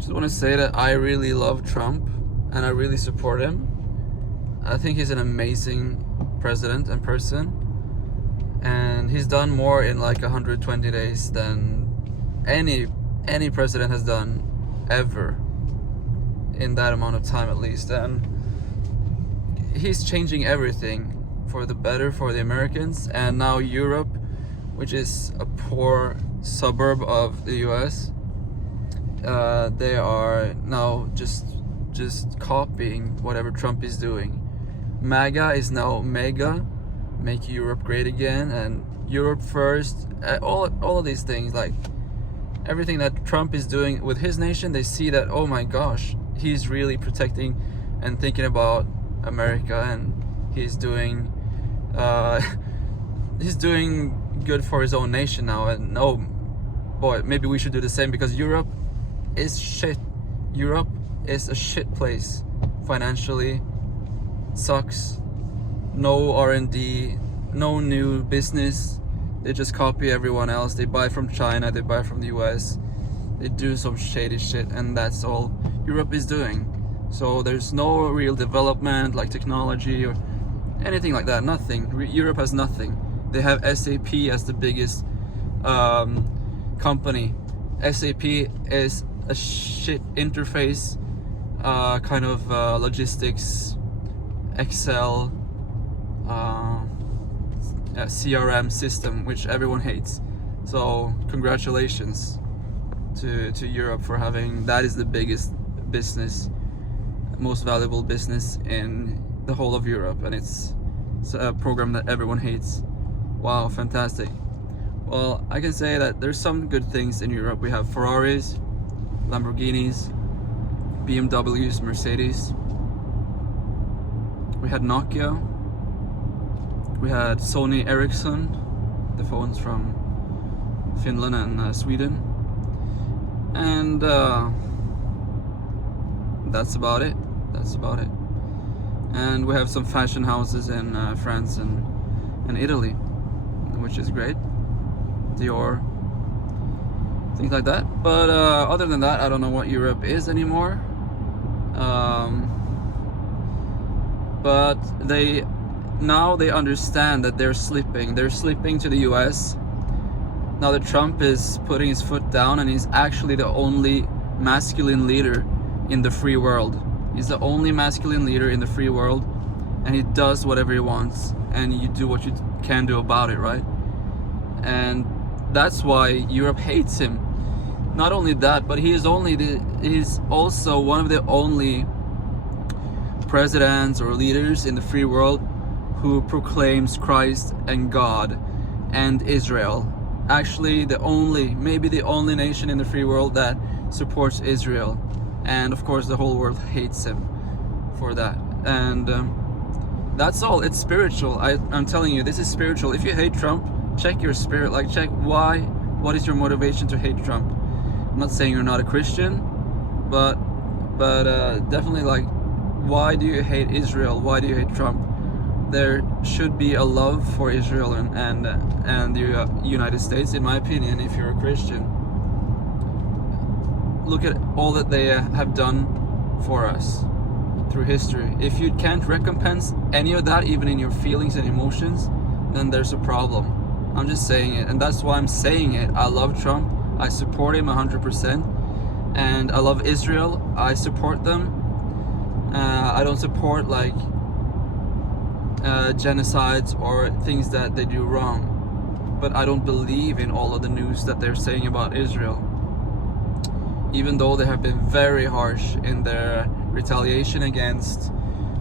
Just want to say that I really love Trump and I really support him. I think he's an amazing president and person, and he's done more in like 120 days than any president has done ever in that amount of time, at least. And he's changing everything for the better for the Americans. And now Europe, which is a poor suburb of the US, they are now just copying whatever Trump is doing. MAGA is now mega, make Europe great again, and Europe first. All of these things, like everything that Trump is doing with his nation, they see that, oh my gosh, he's really protecting and thinking about America, and he's doing good for his own nation now. And oh boy, maybe we should do the same, because Europe is shit. Europe is a shit place financially. Sucks. No R&D, no new business. They just copy everyone else. They buy from China, they buy from the US. They do some shady shit, and that's all Europe is doing. So there's no real development, like technology or anything like that. Nothing. Europe has nothing. They have SAP as the biggest company. SAP is a shit interface, kind of logistics, Excel, CRM system, which everyone hates. So congratulations to Europe for having that. Is the biggest business, most valuable business in the whole of Europe, and it's a program that everyone hates. Wow, fantastic. Well, I can say that there's some good things in Europe. We have Ferraris, Lamborghinis, BMWs, Mercedes. We had Nokia. We had Sony Ericsson, the phones from Finland and Sweden. And that's about it. And we have some fashion houses in France and Italy, which is great. Dior, things like that. But other than that, I don't know what Europe is anymore. But they understand that they're slipping to the US. Now that Trump is putting his foot down, and he's actually the only masculine leader in the free world. He's the only masculine leader in the free world, and he does whatever he wants, and you do what you can do about it, right? And that's why Europe hates him. Not only that, but he's also one of the only presidents or leaders in the free world who proclaims Christ and God and Israel. Actually, maybe the only nation in the free world that supports Israel. And of course, the whole world hates him for that. And that's all. It's spiritual. I'm telling you, this is spiritual. If you hate Trump, check your spirit. Like, check why. What is your motivation to hate Trump? I'm not saying you're not a Christian, but definitely, like, why do you hate Israel? Why do you hate Trump? There should be a love for Israel and the United States, in my opinion. If you're a Christian, look at all that they have done for us through history. If you can't recompense any of that, even in your feelings and emotions, then there's a problem. I'm just saying it, and that's why I'm saying it. I love Trump. I support him 100%, and I love Israel. I support them. I don't support like genocides or things that they do wrong, but I don't believe in all of the news that they're saying about Israel, even though they have been very harsh in their retaliation against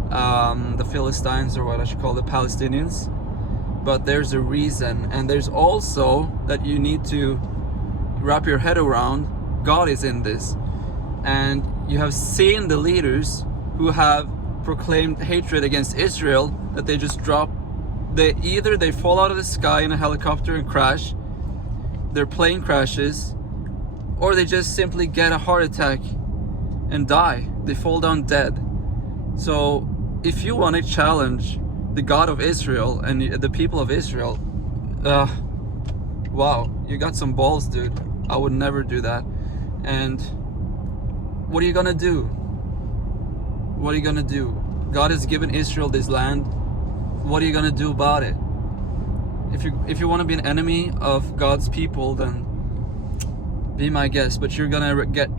the Philistines, or what I should call the Palestinians. But there's a reason, and there's also that you need to wrap your head around. God is in this, and you have seen the leaders who have proclaimed hatred against Israel, that they just drop. Either they fall out of the sky in a helicopter and crash, their plane crashes, or they just simply get a heart attack and die. They fall down dead. So if you want to challenge the God of Israel and the people of Israel, wow, you got some balls, dude. I would never do that. And what are you gonna do? What are you gonna do? God has given Israel this land. What are you gonna do about it? If you want to be an enemy of God's people, then be my guest. But you're gonna get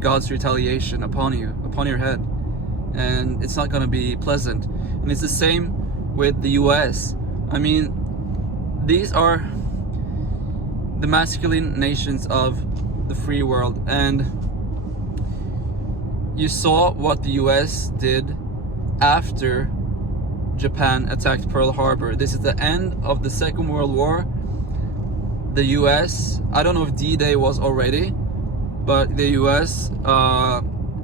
God's retaliation upon you, upon your head, and it's not gonna be pleasant. And it's the same with the U.S. I mean, these are the masculine nations of the free world, and you saw what the US did after Japan attacked Pearl Harbor. This is the end of the Second World War. The US, I don't know if D-Day was already, but the US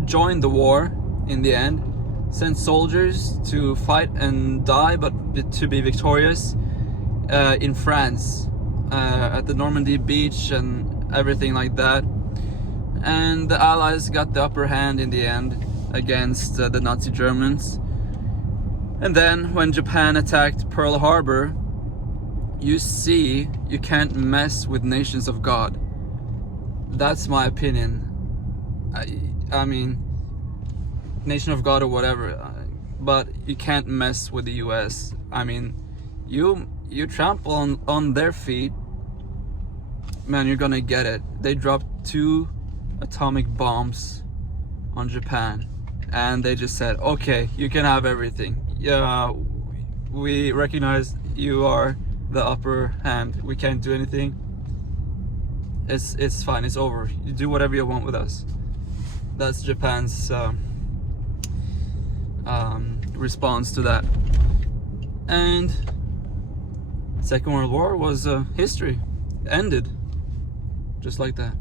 joined the war in the end, sent soldiers to fight and die, but to be victorious in France, at the Normandy beach and everything like that. And the Allies got the upper hand in the end against the Nazi Germans. And then when Japan attacked Pearl Harbor, you see, you can't mess with nations of God. That's my opinion. I mean, nation of God or whatever, but you can't mess with the US. I mean, you trample on their feet, man, you're gonna get it. They dropped 2 atomic bombs on Japan, and they just said, okay, you can have everything. Yeah, we recognize you are the upper hand. We can't do anything. It's fine, it's over. You do whatever you want with us. That's Japan's response to that. And Second World War was history. Ended just like that.